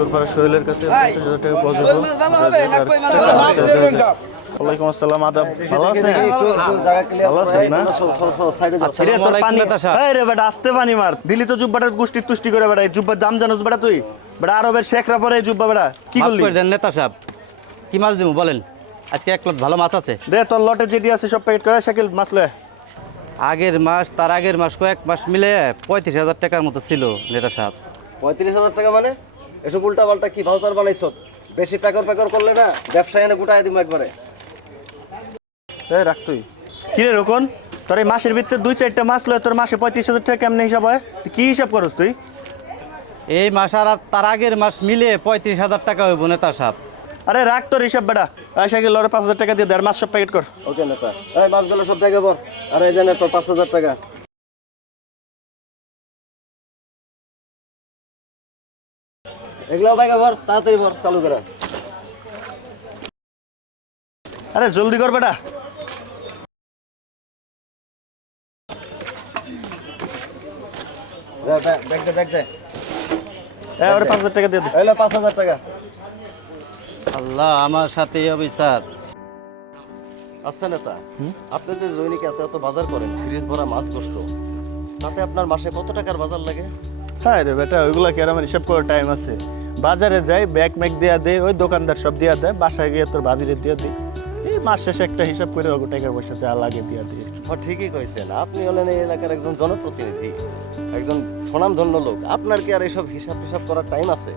উত্তরপাড়া সোহেলের কাছে 50,000 টাকা পজিটিভ। ওয়ালাইকুম আসসালাম, আদাব। ভালো আছেন? ভালো আছেন না? আচ্ছা রে, তোর পানি এই রে বেটা, আস্তে পানি মার। দিলি তো জুব্বাটার গুষ্টি তুষ্টি করে বেটা। এই জুব্বার দাম জানোস বেটা তুই? বেটা আরবের শেখরা পরে এই জুব্বা বেটা কি করলি? দেন নেতা সাহেব, কি মাছ দিব বলেন? আজকে এক লট ভালো মাছ আছে। দে তোর লটে যেটি আছে সব প্যাকেট করে শাকিল মাছ লয়। আগের মাস তার আগের মাস কয়েক মাস মিলে 35,000 টাকার মতো ছিল নেতা সাহেব। 35,000 টাকা মানে? এসব উল্টা পাল্টা কি ভাউচার বানাইছ? বেশি প্যাকর প্যাকর করলে না ব্যবসায় এনে গুটাই দিব একবারে। এই রাখ তুই। কি রে রকন, তোর এই মাসের ভিতরে 2-4টা মাছ লয়, তোর মাসে 35,000 টাকা কেমনে হিসাব হয়? তুই কি হিসাব করস তুই? এই মাস আর তার আগের মাস মিলে 35,000 টাকা হইব নেতা সাহেব। আরে রাখ তোর হিসাব বেটা। শাকিল লরে 5,000 টাকা দিয়ে দে, আর মাছ সব প্যাকেট কর। ওকে নেতা, এই মাছগুলো সব ব্যাগে ভর। আর এই যে নেতা 5,000 টাকা। এগুলো ব্যাগে ভর, তাড়াতাড়ি ভর, চালু করা। আরে জলদি কর বেটা। ব্যাগ দে, ব্যাগ দে। ওরে 5,000 টাকা দিয়ে দে। এলো 5,000 টাকা। আল্লাহ আমার সাথে হবে স্যার। আচ্ছা নেতা, আপনি যে দৈনিক এত এত বাজার করেন, ফ্রিজ ভরা মাছ গোস্ত, তাতে আপনার মাসে কত টাকার বাজার লাগে? হ্যাঁ রে বেটা, ওইগুলা কি আর আমার হিসাব করার টাইম আছে? বাজারে যাই, ব্যাগ ম্যাগ দিয়া দে, ওই দোকানদার সব দিয়া দেয়, বাসায় গিয়ে তোর ভাবিরে দিয়া দিই। এই মাস শেষে একটা হিসাব করে ওগো টাকা পয়সা যা লাগে দিয়া দিই। ঠিকই কইছেন, আপনি হলেন এই এলাকার একজন জনপ্রতিনিধি, একজন স্বনামধন্য লোক। আপনার কি আর এইসব হিসাব টিসাব করার টাইম আছে?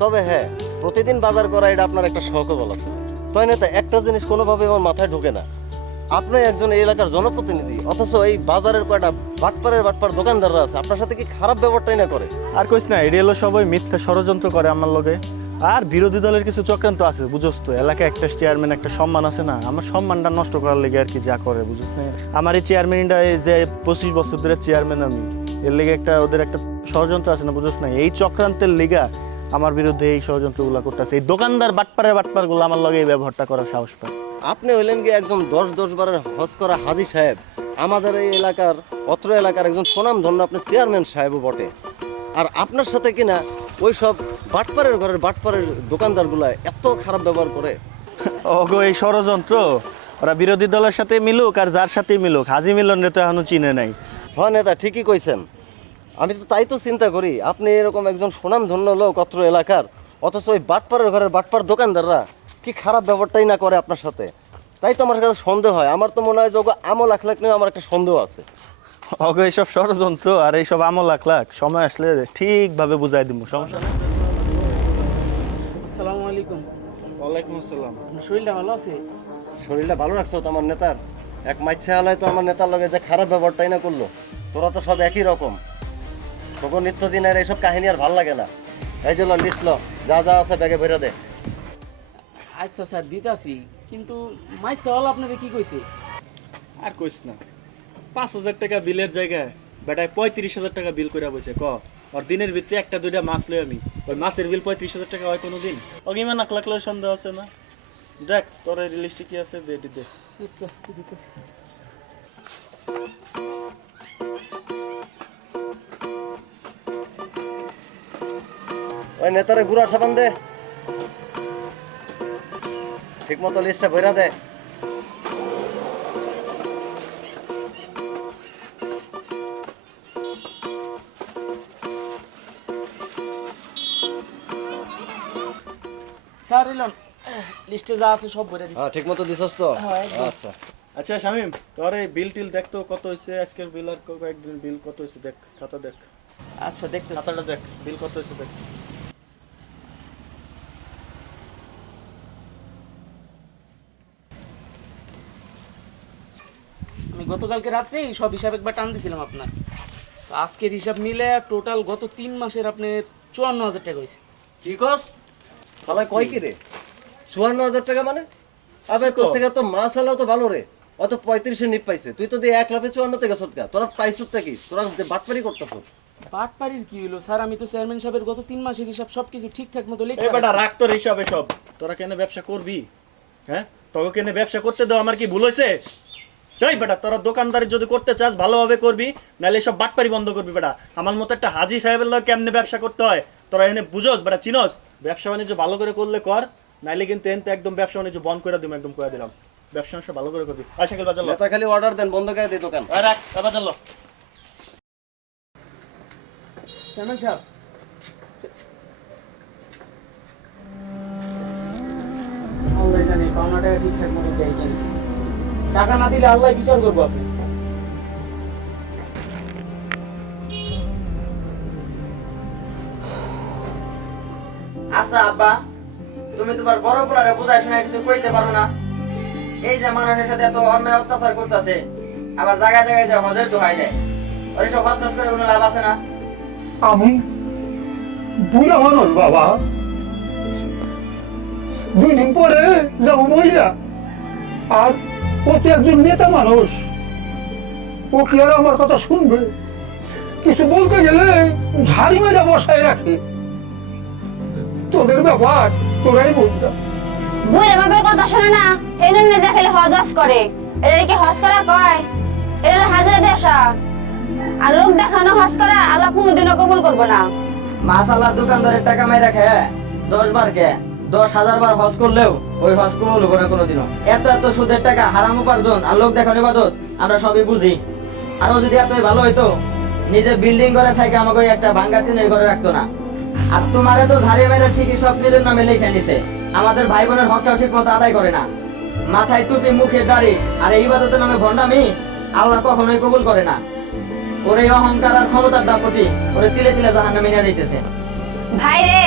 তবে হ্যাঁ, প্রতিদিন বাজার করা এটা আপনার একটা শখও বলা আছে। তাই নেতা, একটা জিনিস কোনোভাবে আমার মাথায় ঢোকে না, আপনি একজন এই এলাকার জনপ্রতিনিধি, অথচ এই বাজারের কয়টা বাটপার দোকানদাররা আছে, আপনার সাথে কি খারাপ ব্যবহারটাই না করে? আর কইস না, এটা হলো সবাই মিথ্যা ষড়যন্ত্র করে আমার লগে। আর বিরোধী দলের কিছু চক্রান্ত আছে, বুঝোস তো? এলাকায় একটা চেয়ারম্যান, একটা সম্মান আছে না, আমার সম্মানটা নষ্ট করার লেগে আর কি যা করে, বুঝোস না? আমার এই চেয়ারম্যানটা, এই যে 25 বছর ধরে চেয়ারম্যান আমি, এর লেগে একটা ওদের একটা ষড়যন্ত্র আছে না, বুঝোস না? এই চক্রান্তের লেগা আমার বিরুদ্ধে এই ষড়যন্ত্রগুলো করতেছে। এই দোকানদার বাটপারগুলো আমার লগে এই ব্যবহারটা করার সাহস পায়। আপনি হইলেন কি একজন 10 বারের হজ করা হাজি সাহেব, আমাদের এই এলাকার, অত্র এলাকার একজন সুনামধন্য আপনি চেয়ারম্যান সাহেবও বটে। আর আপনার সাথে কিনা ওই সব বাটপারের ঘরের বাটপারের দোকানদারগুলা এত খারাপ ব্যবহার করে। ওগো এই ষড়যন্ত্র, ওরা বিরোধী দলের সাথে মিলুক আর যার সাথে মিলুক, হাজি মিলন রে তো এখনো চিনে নাই। হ্যাঁ নেতা, ঠিকই কইছেন। আমি তো তাই তো চিন্তা করি, আপনি এরকম একজন সুনামধন্য লোক অত্র এলাকার, অথচ ওই বাটপারের ঘরের বাটপার দোকানদাররা কি খারাপ ব্যবহারটাই না করে আপনার সাথে। তাই তো আমার কাছে সন্দেহ হয়, আমার তো মনে হয় যে আমল আখলাক নিয়ে আমার একটা সন্দেহ আছে। ওগো এইসব ষড়যন্ত্র আর এইসব আমল আখলাক সময় আসলে ঠিকভাবে বুঝাই দিব, সমস্যা নেই। আসসালামু আলাইকুম। ওয়ালাইকুম আসসালাম। আপনার শরীরটা ভালো আছে? শরীরটা ভালো রাখছো তো আমার নেতার? এক মাইচ্ছা হলে তো আমার নেতার লগে যে খারাপ ব্যবহারটাই না করলো। তোরা তো সব একই রকম, তখন নিত্যদিনের এইসব কাহিনী আর ভাল লাগে না। এই যে লিস্ট লো, যা যা আছে ব্যাগে ভরে দে। আচ্ছা স্যার, দিতাছি, কিন্তু মাইসা হল আপনাকে কি কইছে? আর কইস না, 5,000 টাকা বিলের জায়গায় বেটায় 35,000 টাকা বিল করে বসে। আর দিনের ভিতরে একটা দুইটা মাছ লই আমি, ওই মাছের বিল 35,000 টাকা হয় কোনো দিন? অগিমান আখলাক লই সন্দেহ আছে না? দেখ তোর এই লিস্টে কি আছে, দে দে। আচ্ছা, দিতাছি। ওই নেতারে গুড়া সাবান দে, ঠিক মতো লিস্টটা ভরা দে। স্যার এলন, লিস্টে যা আছে সব ভরে দিছি। হ্যাঁ, ঠিক মতো দিছস তো? হ্যাঁ, একদম। আচ্ছা। আচ্ছা শামিম, তোর এই বিল টিল দেখ তো কত হয়েছে আজকের বিল আর কয়েকদিন বিল কত হয়েছে, দেখ খাতা দেখ, আচ্ছা দেখতেছি। খাতাটা দেখ, বিল কত হয়েছে দেখ। আমি গতকালকে রাত্রেই সব হিসাব একবার টান দিছিলাম আপনার। তো আজকের হিসাব মিলে টোটাল গত 3 মাসের আপনি 54,000 টাকা হয়েছে। কি কস? শালা কয় কি রে? 54,000 টাকা মানে? আবে তোর থেকে তো মাছ আলাও তো ভালো রে, অত 35 নিপ পাইছে, তুই তো দিয়ে 1 লাফে 54 থেকে সৎকা, তোরা পাইছত কি? তোরা বাটপারি করতেছ। বাটপাড়ির কি হইলো স্যার? আমি তো চেয়ারম্যান সাহেবের গত 3 মাসের হিসাব সবকিছু ঠিকঠাক মতো লিখে এই বেটা রাখ তোর হিসাবে সব। তোরা কেন ব্যবসা করবি? হ্যাঁ, তোকে কেন ব্যবসা করতে দাও? আমার কি ভুল হয়েছে? এই বেটা তোরা দোকানদারি যদি করতে চাস ভালোভাবে করবি, নাহলে এসব বাটপারি বন্ধ করবি বেটা। আমার মতো একটা হাজি সাহেবের লগে কেমনে ব্যবসা করতে হয় তোরা এখানে বুঝোস বেটা, চিনোস? ব্যবসা বাণিজ্য ভালো করে করলে কর, নাইলে কিন্তু এনতে একদম ব্যবসা বাণিজ্য বন্ধ করে দিম, একদম করে দিলাম। ব্যবসা বাণিজ্য ভালো করে করবি। আর সাইকেল বাজালো, নেতা খালি অর্ডার দেন, বন্ধ করে দিই দোকান। রাখ বাজালো। চেয়ারম্যান সাহেব, আল্লাহ জানে পাওনা টাকা ঠিকঠাক মতো দেয় কিনা। টাকা না দিলে আল্লাহ বিচার করবো আপনি। আচ্ছা আব্বা, তুমি তোমার বড় পোলারে বোঝায় শোনায় কিছু কইতে পারো না? এই যে মানুষের সাথে এত অন্যায় অত্যাচার করতেছে, আবার জায়গায় জায়গায় যে হজের দোহাই দেয়, ওর এসব হজ টজ করে কোনো লাভ আছে না? আমি বুড়া মানুষ বাবা, 2 দিন পরে যাবো মহিলা। আর ও তো একজন নেতা মানুষ, ও কি আর আমার কথা শুনবে? কিছু বলতে গেলে ঝাড়ি মেরা বসায় রাখে। তোদের ব্যাপার তোরাই বলতা। বুড়ে বাবার কথা শোনে না, এই জন্য দেখালে হজ হজ করে। এদের কি হজ করা কয়? এরা হাজারে দেশা। আর লোক দেখানো হজ করা আল্লাহ কোনোদিনও কবুল করবো না। মাশাআল্লাহ, দোকানদারের টাকা মাইরা খেয়ে 10 বার কে 10,000 বার হজ করলেও ওই হজ কবুল হবে না কোনোদিনও। এত এত সুদের টাকা, হারাম উপার্জন আর লোক দেখানো ইবাদত আমরা সবই বুঝি। আরো যদি এতই ভালো হইতো, নিজে বিল্ডিং করে থাকে আমাকে ওই একটা ভাঙ্গা টিনের ঘরে রাখতো না। আর তোমারে তো ঝাড়িয়ে মেরে ঠিকই সব নিজের নামে লিখে নিছে। আমাদের ভাই বোনের হকটাও ঠিক মতো আদায় করে না। মাথায় টুপি, মুখে দাড়ি, আর এই ইবাদতের নামে ভণ্ডামি আল্লাহ কখনোই কবুল করে না। ওর এই অহংকার আর ক্ষমতার দাপটি ওরে তিলে তিলে জাহান্নামে নিয়ে যাইতেছে। ভাই রে,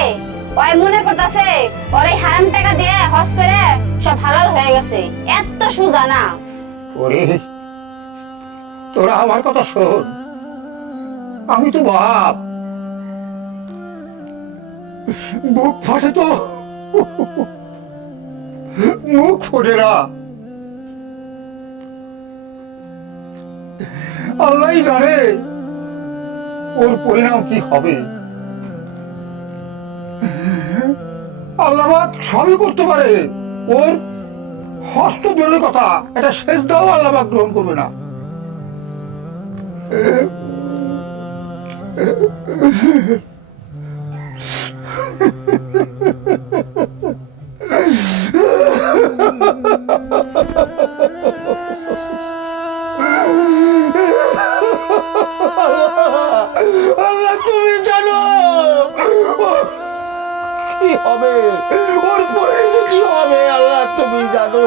ওই মনে করতেছে ওর এই হারাম টাকা দিয়ে হজ করে সব হালাল হয়ে গেছে। এত সোজা না। ওরে তোরা আমার কথা শোন, আমি তো বাপ, বুক ফাটে তো মুখ ফোটে না। আল্লাহ জানে ওর পরিণাম কি হবে। আল্লাহ সবই করতে পারে, ওর হস্ত দূরের কথা, এটা শেষ দাও আল্লাহ গ্রহণ করবে না। আল্লাহ তুমি জানো কি হবে, ওর পরে কি হবে, আল্লাহ তুমি জানো।